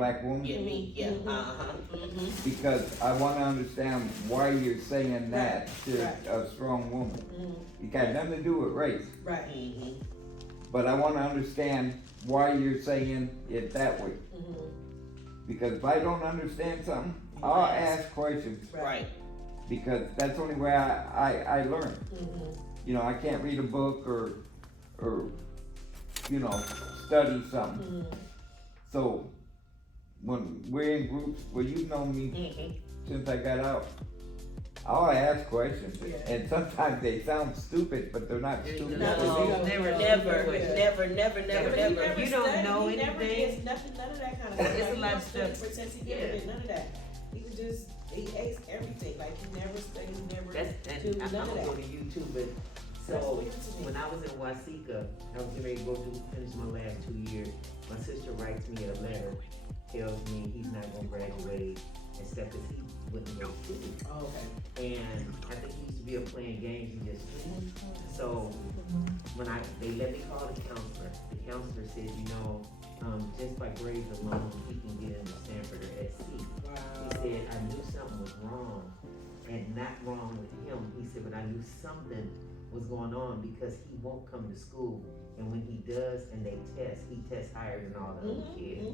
black woman? Yeah, me, yeah, Because I want to understand why you're saying that to Right. a strong woman. Mm-hmm. It got nothing to do with race. Right. But I want to understand why you're saying it that way. Mm-hmm. Because if I don't understand something, I'll ask questions. right. Because that's the only way I learn. Mm-hmm. You know, I can't read a book or study something. Mm-hmm. So when we're in groups, well, you've known me since I got out, I'll ask questions. Yeah. And sometimes they sound stupid, but they're not stupid. No, to me. Never. You don't know He never anything. did nothing, none of that kind of stuff. It's a lot of stuff. Since he never did none of that. He was just, he aced everything. Like he never studied, he never That's, do and I'm none of gonna go that. to you too, but That's so weird to me. when I was in Wasika, I was getting ready to go to finish my last 2 years. My sister writes me a letter, tells me he's not gonna graduate, except because he wouldn't go to school. Oh, okay. And I think he used to be a playing games, he just so when they let me call the counselor said, just by grades alone, he can get into Stanford or SC. Wow. He said, I knew something was wrong, and not wrong with him. He said, but I knew something was going on because he won't come to school, and when he does and they test, he tests higher than all the other kids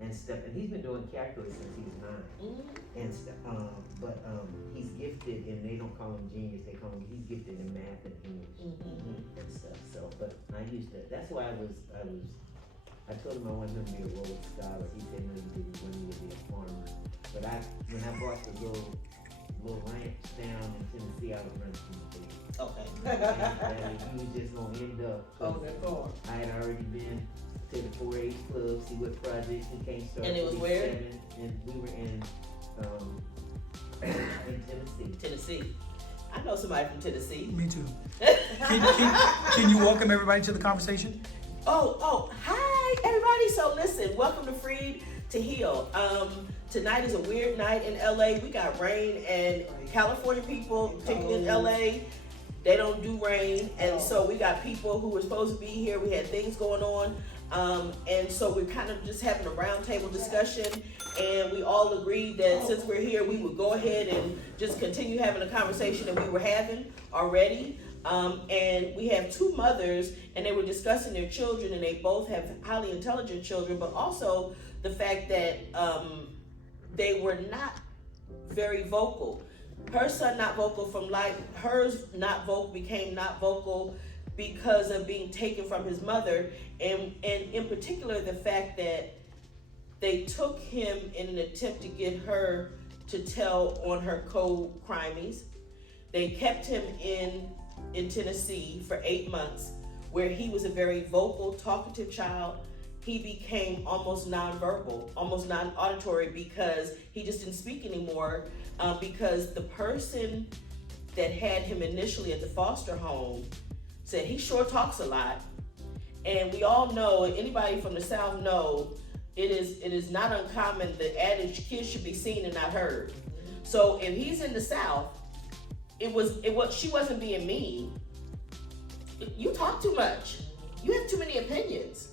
and stuff. And he's been doing calculus since he was 9 and stuff. But he's gifted, and they don't call him genius. They call him he's gifted in math and English and stuff. So, but I used to. That's why I told him I wanted him to be a Rhodes Scholar. He said no, he didn't want me to be a farmer. But when I bought the little ranch down in Tennessee, I was running from the state. Okay. And he was just gonna end up. Oh, that farm. I had already been to the 4-H club, see what projects he came start. And it was where? And we were in Tennessee. Tennessee. I know somebody from Tennessee. Me too. Can you welcome everybody to the conversation? Oh, hi everybody. So listen, welcome to Freed to Heal. Tonight is a weird night in LA. We got rain, and California people, particularly in LA, they don't do rain. And so we got people who were supposed to be here. We had things going on. And so we're kind of just having a roundtable discussion, and we all agreed that since we're here, we would go ahead and just continue having a conversation that we were having already. And we have 2 mothers, and they were discussing their children, and they both have highly intelligent children, but also the fact that they were not very vocal. Her son not vocal from life, hers not vocal, became not vocal because of being taken from his mother, and in particular the fact that they took him in an attempt to get her to tell on her co-crimies. They kept him in Tennessee for 8 months, where he was a very vocal, talkative child. He became almost nonverbal, almost non-auditory, because he just didn't speak anymore, because the person that had him initially at the foster home said he sure talks a lot. And we all know, and anybody from the South know, it is not uncommon, the adage, kids should be seen and not heard. So if he's in the South, she wasn't being mean. You talk too much. You have too many opinions.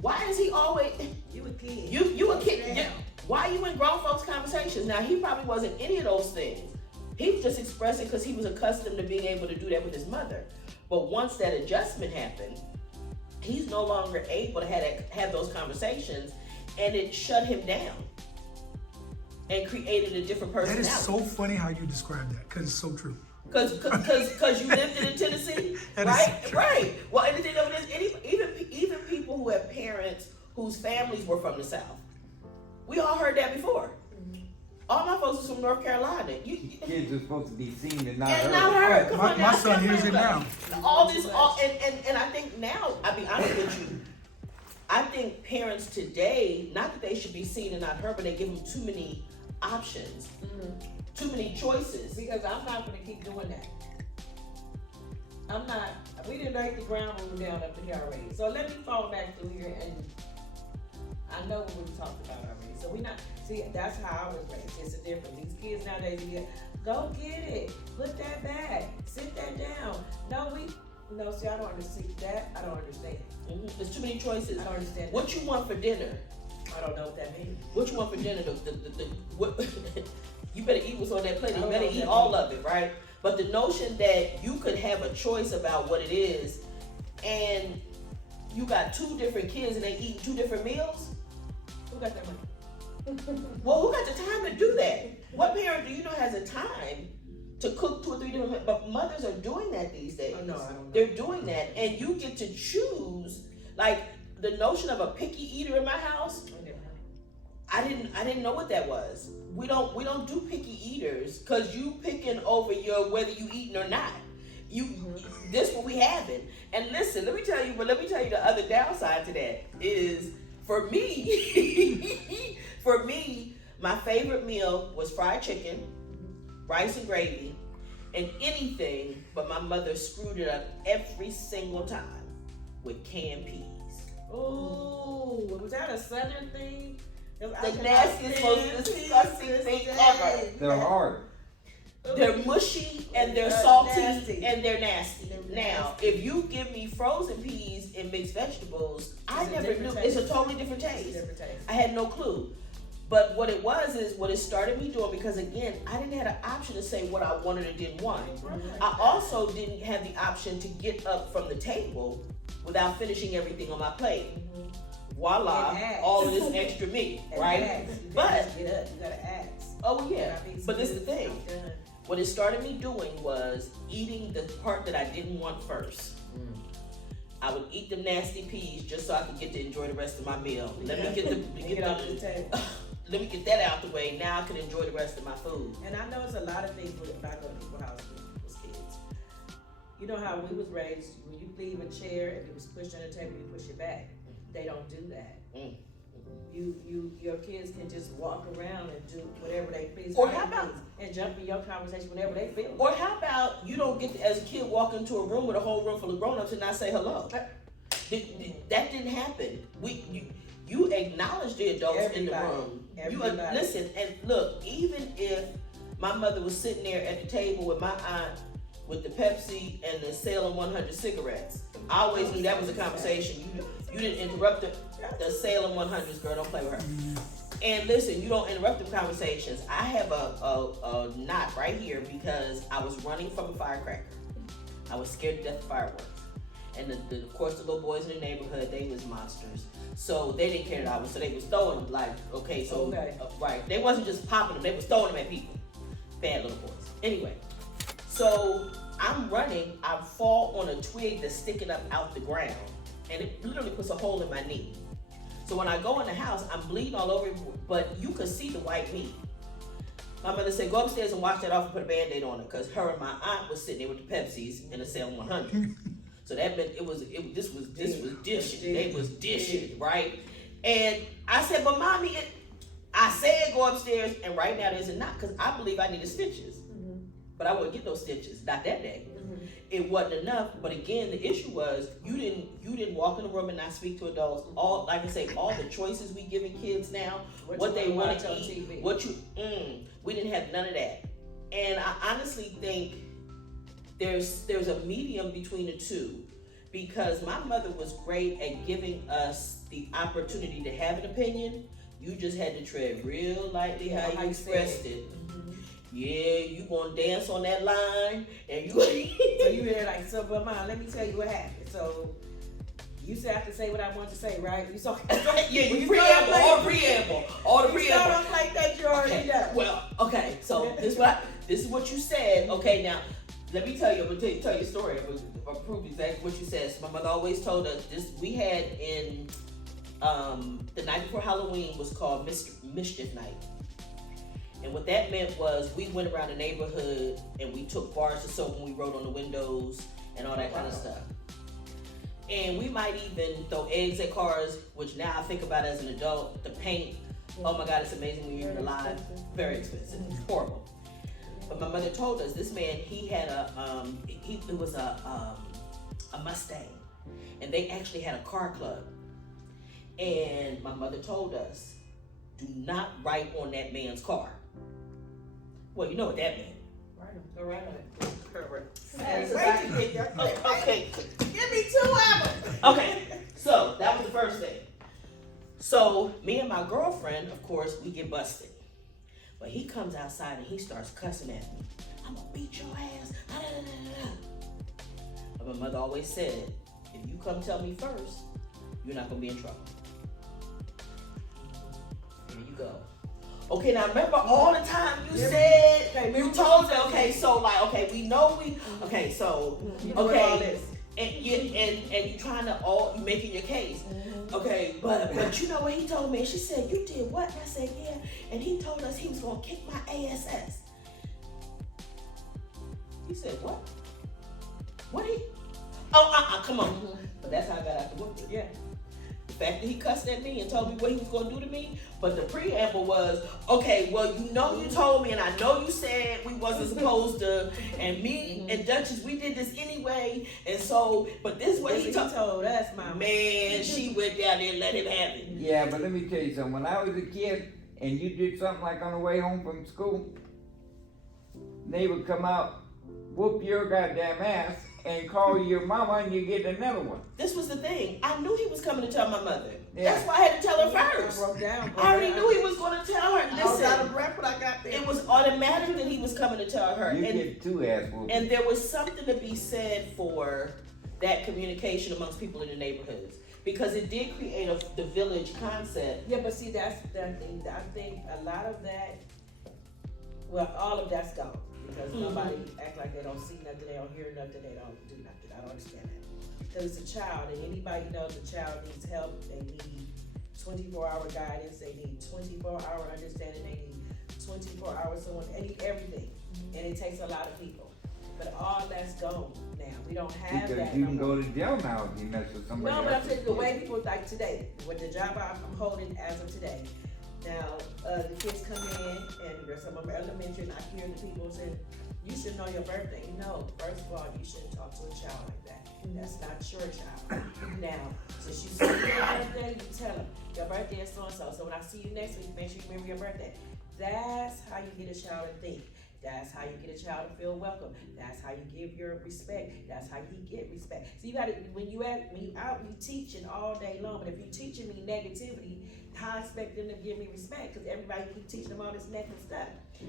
Why is he always? You a kid. You a kid. Yeah. Why are you in grown folks conversations? Now he probably wasn't any of those things. He was just expressing because he was accustomed to being able to do that with his mother. But once that adjustment happened, he's no longer able to have those conversations, and it shut him down and created a different personality. That is so funny how you describe that, because it's so true. Because you lived in Tennessee, right? Right. Well, and the thing of it is, even people who have parents whose families were from the South, we all heard that before. All my folks was from North Carolina. Kids are supposed to be seen and not And heard. not heard. Come on now. My son hears it now. And I think now, I'll be honest with you, I think parents today, not that they should be seen and not heard, but they give them too many options, too many choices. Because I'm not going to keep doing that. I'm not. We didn't break the ground when we were down up here already. So let me fall back through here, and I know what we talked about already. So we not. See, that's how I was raised. It's a difference. These kids nowadays, go get it. Put that back. Sit that down. No, see, I don't understand that. I don't understand. There's too many choices. I don't understand. What you want for dinner? I don't know what that means. What you want for dinner? What, you better eat what's on that plate. I You don't better know what eat that all means. of it, right? But the notion that you could have a choice about what it is, and you got 2 different kids and they eat 2 different meals. Who got that money? Well, who got the time to do that? What parent do you know has the time to cook 2 or 3 different? But mothers are doing that these days. Oh, no, I don't know. They're doing that, and you get to choose. Like the notion of a picky eater in my house, I didn't know what that was. We don't do picky eaters because you picking over your whether you eating or not. This what we having. And listen, let me tell you the other downside to that is for me, my favorite meal was fried chicken, rice and gravy, and anything, but my mother screwed it up every single time with canned peas. Ooh, was that a Southern thing? The nastiest, most disgusting thing ever. They're hard. They're mushy and they're They're salty nasty. and they're nasty. They're Now, nasty. if you give me frozen peas and mixed vegetables, I It's a never different knew. taste. It's a totally different It's a taste. different taste. I had no clue. But what it was is what it started me doing because again, I didn't have an option to say what I wanted or didn't want. I also didn't have the option to get up from the table without finishing everything on my plate. Voila, And ask. all of this extra meat, right? Ask. You But- can't just get up. You gotta ask. Oh yeah, Can I be but this is the excused? thing. I'm done. What it started me doing was eating the part that I didn't want first. I would eat the nasty peas just so I could get to enjoy the rest of my meal. Let me Get off the table. let me get that out the way. Now I can enjoy the rest of my food. And I know it's a lot of things when I go to people's house with kids. You know how we was raised, when you leave a chair, if it was pushed on the table, you push it back. They don't do that. Mm. Your kids can just walk around and do whatever they please. Or how about- and jump in your conversation whenever they feel. Or how about you don't get to, as a kid, walk into a room with a whole room full of grown-ups and not say hello? That didn't happen. You acknowledge the adults in the Everybody. room. Everybody. Listen and look. Even if my mother was sitting there at the table with my aunt with the Pepsi and the Salem 100 cigarettes, I always knew that was a conversation. You didn't interrupt the Salem 100s, girl. Don't play with her. And listen, you don't interrupt the conversations. I have a knot right here because I was running from a firecracker. I was scared to death of fireworks. And of course, the little boys in the neighborhood, they was monsters. So they didn't care that I was, so they was throwing them like, okay, so, Okay. Right. They wasn't just popping them, they was throwing them at people. Bad little boys. Anyway, so I'm running, I fall on a twig that's sticking up out the ground. And it literally puts a hole in my knee. So when I go in the house, I'm bleeding all over, but you could see the white meat. My mother said, go upstairs and wash that off and put a Band-Aid on it, because her and my aunt was sitting there with the Pepsis and the Salem 100. So that meant this was dishing. They was dishing, right? And I said, but mommy, I said go upstairs, and right now there's a knot, because I believe I needed stitches. But I wouldn't get those stitches, not that day. It wasn't enough, but again, the issue was you didn't walk in the room and not speak to adults. All, like I say, all the choices we giving kids now, what they want to eat, we didn't have none of that. And I honestly think there's a medium between the two, because my mother was great at giving us the opportunity to have an opinion. You just had to tread real lightly how you expressed it. Yeah, you gonna dance on that line, and you. So you were like, so, but mom, let me tell you what happened. So you said I have to say what I want to say, right? You saw. Yeah, you preamble, all the preamble. You start off like that, you already know. Well, okay, so this is what you said. Okay, now let me tell you. I'm gonna tell you a story. I'm gonna prove exactly what you said. So my mother always told us this. We had in the night before Halloween was called Mischief Night. And what that meant was we went around the neighborhood and we took bars of soap and we wrote on the windows and all that kind of stuff. And we might even throw eggs at cars, which now I think about as an adult, the paint, oh my God, it's amazing when you're even alive. Very expensive, it's horrible. But my mother told us this man, he had it was a Mustang, and they actually had a car club. And my mother told us, do not write on that man's car. Well, you know what that meant. Go right on it. Correct. Okay. Give me 2 hours. Okay, so that was the first thing. So me and my girlfriend, of course, we get busted. But he comes outside and he starts cussing at me. I'm gonna beat your ass. But my mother always said, if you come tell me first, you're not gonna be in trouble. Here you go. Okay, now remember all the time you said, you told me, okay, so like, okay, we know okay, so, okay, and you trying to you making your case. Okay, but you know what he told me? And she said, you did what? And I said, yeah. And he told us he was gonna kick my ass. He said, what? What he? Oh, come on. But that's how I got out the whooping. Yeah. The fact that he cussed at me and told me what he was gonna do to me, but the preamble was, okay, well, you know you told me, and I know you said we wasn't supposed to, and me and Duchess, we did this anyway, and so, but this is what he told us, my man, she went down there and let him have it. Yeah, but let me tell you something. When I was a kid and you did something like on the way home from school, they would come out, whoop your goddamn ass, and call your mama and you get another one. This was the thing. I knew he was coming to tell my mother. Yeah. That's why I had to tell her first. I already knew he was going to tell her. I was out of Listen, breath when I got there. it was automatic that he was coming to tell her. You get 2 ass whoopings. And there was something to be said for that communication amongst people in the neighborhoods. Because it did create the village concept. Yeah, but see, that's the thing. I think a lot of that, well, all of that's gone. Because nobody act like they don't see nothing, they don't hear nothing, they don't do nothing. I don't understand that. Because it's a child, and anybody knows the child needs help. They need 24-hour guidance. They need 24-hour understanding. They need 24 hours someone. They need everything, and it takes a lot of people. But all that's gone now. We don't have because that. you can go to jail now if you mess with somebody else. No, but I'm saying the way people like today, with the job I'm holding as of today. Now, the kids come in, and there's some of them elementary, and I hear the people say, you should know your birthday. No, first of all, you shouldn't talk to a child like that. That's not your child. Now, since you see your birthday, you tell them, your birthday is so-and-so. So when I see you next week, make sure you remember your birthday. That's how you get a child to think. That's how you get a child to feel welcome. That's how you give your respect. That's how you get respect. So you gotta, when you out, you teaching all day long, but if you teaching me negativity, how I expect them to give me respect? Because everybody keep teaching them all this negative stuff.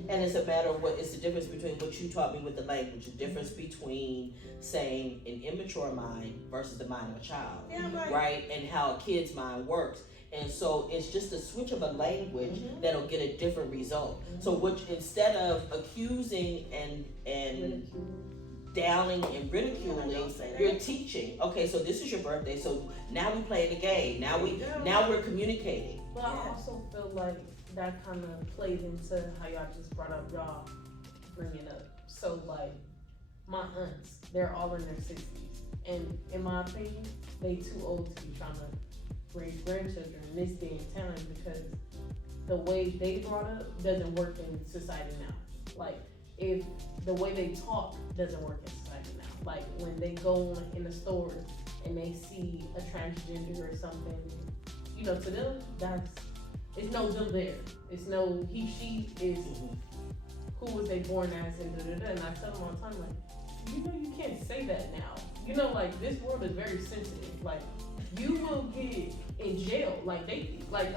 And it's a matter of it's the difference between what you taught me with the language, the difference between saying an immature mind versus the mind of a child, right? And how a kid's mind works. And so it's just a switch of a language that'll get a different result. So which instead of accusing and downing and ridiculing, you're teaching. Okay, so this is your birthday. So now we play the game. Now we're communicating. But I also feel like that kind of played into how y'all just brought up y'all bringing up. So like my aunts, they're all in their 60s, and in my opinion, they too old to be trying to raise grandchildren in this day and time because the way they brought up doesn't work in society now. Like if the way they talk doesn't work in society now. Like when they go in the store and they see a transgender or something, you know, to them it's no them there. It's no he, she is who was they born as and And I tell them all the time, like, you know, you can't say that now. You know, like this world is very sensitive. Like you will get in jail. Like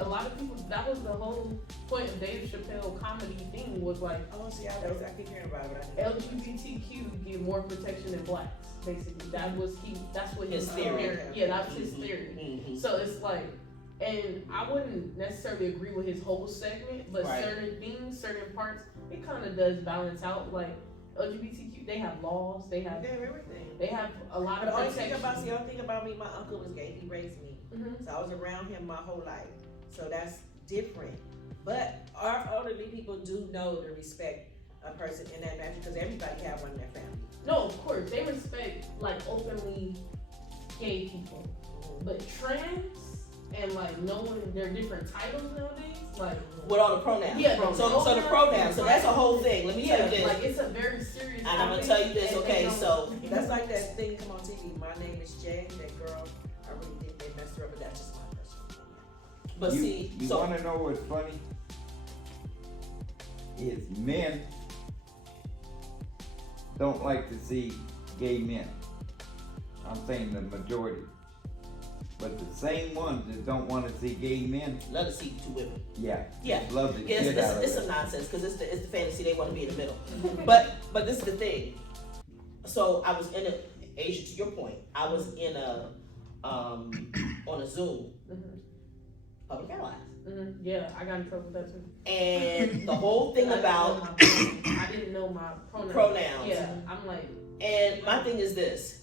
a lot of people, that was the whole point of Dave Chappelle comedy thing was like, Oh, see, I keep hearing about it. LGBTQ get more protection than blacks. Basically, that's what his theory. Yeah, that was his theory. So it's like, and I wouldn't necessarily agree with his whole segment, but certain things, certain parts, it kind of does balance out. Like LGBTQ, they have laws, they have everything. They have a lot But of the only protection. thing about me, my uncle was gay. He raised me, so I was around him my whole life. So that's different. But our elderly people do know to respect a person in that matter because everybody have one in their family. No, of course they respect like openly gay people, but trans and like knowing their different titles nowadays, like with all the pronouns. Yeah, so the pronouns. So that's a whole thing. Let me tell you this. Like it's a very serious. And I'm gonna tell you this. Okay, so that's like that thing come on TV. My name is Jay. That girl, I really think they messed her up, but that's just my personal opinion. But You wanna know what's funny? Is men don't like to see gay men. I'm saying the majority. But the same ones that don't wanna see gay men, Love to see two women. yeah. Yeah. Love the Yeah, shit out of it's it. some nonsense because it's the fantasy they want to be in the middle. But this is the thing. So I was in Asia, to your point. I was in on a Zoom, public allies, Yeah, I got in trouble with that too. and the whole thing about I didn't know my pronouns. Yeah, I'm like, and my thing is this: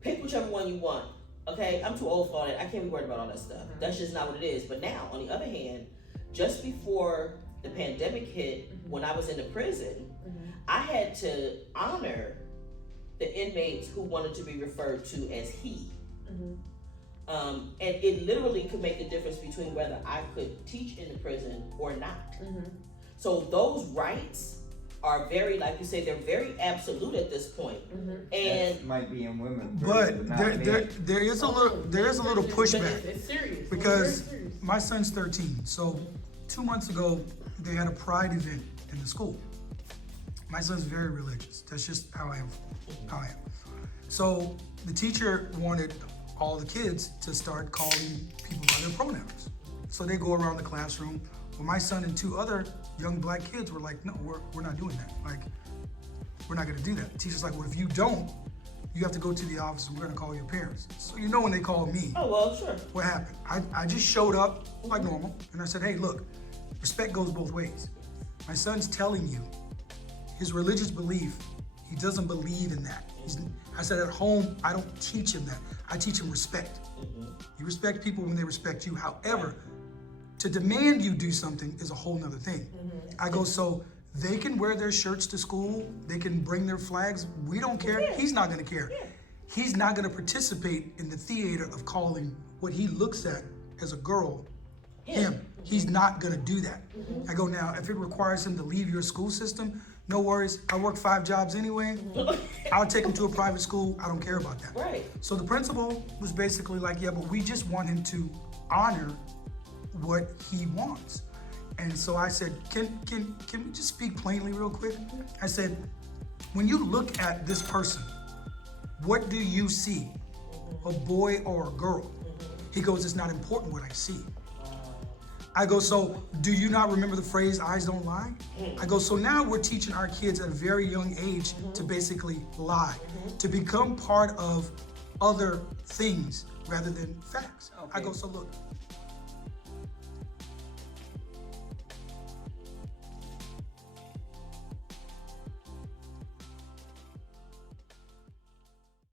pick whichever one you want. Okay, I'm too old for all that. I can't be worried about all that stuff. That's just not what it is. But now, on the other hand, just before the pandemic hit, when I was in the prison, I had to honor the inmates who wanted to be referred to as he. And it literally could make the difference between whether I could teach in the prison or not. So those rights are very, like you say, they're very absolute at this point. And That might be in women. But there is a little but pushback it's serious. because It's very serious. my son's 13. So 2 months ago, they had a pride event in the school. My son's very religious. That's just how I am. So the teacher wanted all the kids to start calling people by their pronouns. So they go around the classroom. Well, my son and 2 other young black kids were like, no, we're not doing that. Like, we're not gonna do that. The teacher's like, well, if you don't, you have to go to the office and we're gonna call your parents. So you know when they called me, oh well, sure. what happened? I just showed up like normal and I said, hey, look, respect goes both ways. My son's telling you his religious belief, he doesn't believe in that. I said at home, I don't teach him that. I teach him respect. You respect people when they respect you. However, to demand you do something is a whole nother thing. I go, so they can wear their shirts to school, they can bring their flags, we don't care, he's not gonna care. He's not gonna participate in the theater of calling what he looks at as a girl, him. He's not gonna do that. I go, now, if it requires him to leave your school system, no worries, I work 5 jobs anyway. I'll take him to a private school, I don't care about that. Right. So the principal was basically like, yeah, but we just want him to honor what he wants. And so I said, can we just speak plainly real quick? I said, when you look at this person, what do you see? A boy or a girl? He goes, it's not important what I see. I go, so do you not remember the phrase, eyes don't lie? I go, so now we're teaching our kids at a very young age to basically lie, to become part of other things rather than facts. I go, so look,